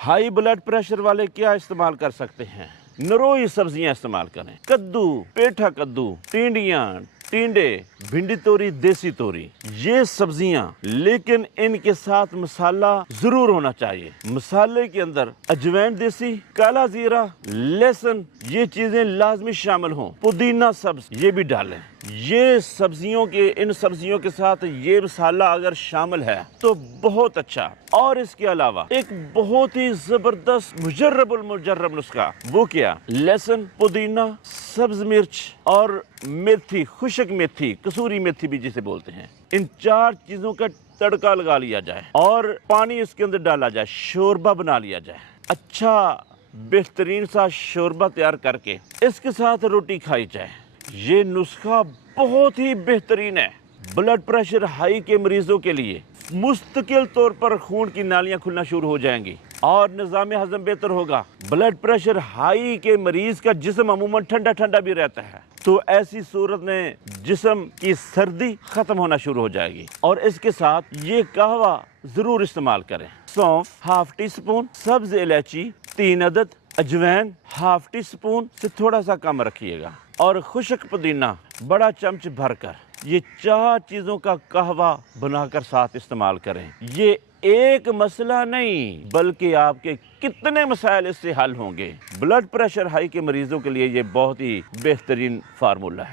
High blood pressure वाले क्या इस्तेमाल कर सकते हैं? नरोई सब्जियां इस्तेमाल करें। कद्दू, पेठा कद्दू, टिंडियां, टिंडे, भिंडी तोरी, देसी तोरी, ये सब्जियां, लेकिन इनके साथ मसाला जरूर होना चाहिए। मसाले के अंदर अजवैन देसी, काला जीरा, लहसुन, ये चीजें लाजमी शामिल हों। पुदीना सब्ज ये भी डालें। ये सब्जियों के इन सब्जियों के साथ ये मसाला अगर शामिल है तो बहुत अच्छा। और इसके अलावा एक बहुत ही जबरदस्त मुजर्रब नुस्खा, वो क्या? लहसुन, पुदीना, सब्ज मिर्च और मेथी, खुशक मेथी, कसूरी मेथी भी जिसे बोलते हैं, इन 4 चीजों का तड़का लगा लिया जाए और पानी इसके अंदर डाला जाए, शोरबा बना लिया जाए। अच्छा बेहतरीन सा शोरबा तैयार करके इसके साथ रोटी खाई जाए। ये नुस्खा बहुत ही बेहतरीन है ब्लड प्रेशर हाई के मरीजों के लिए। मुस्तकिल तौर पर खून की नालियां खुलना शुरू हो जाएंगी और निज़ाम हजम बेहतर होगा। ब्लड प्रेशर हाई के मरीज का जिस्म अमूमन ठंडा ठंडा भी रहता है, तो ऐसी सूरत में जिस्म की सर्दी खत्म होना शुरू हो जाएगी। और इसके साथ ये कहवा जरूर इस्तेमाल करें। सौंफ ½ टी स्पून, सब्ज इलायची 3 अदद, अजवैन ½ टी स्पून से थोड़ा सा कम रखिएगा, और खुशक पुदीना बड़ा चम्मच भरकर ये 4 चीजों का कहवा बनाकर साथ इस्तेमाल करें। ये एक मसला नहीं बल्कि आपके कितने मसाइल इससे हल होंगे। ब्लड प्रेशर हाई के मरीजों के लिए ये बहुत ही बेहतरीन फार्मूला है।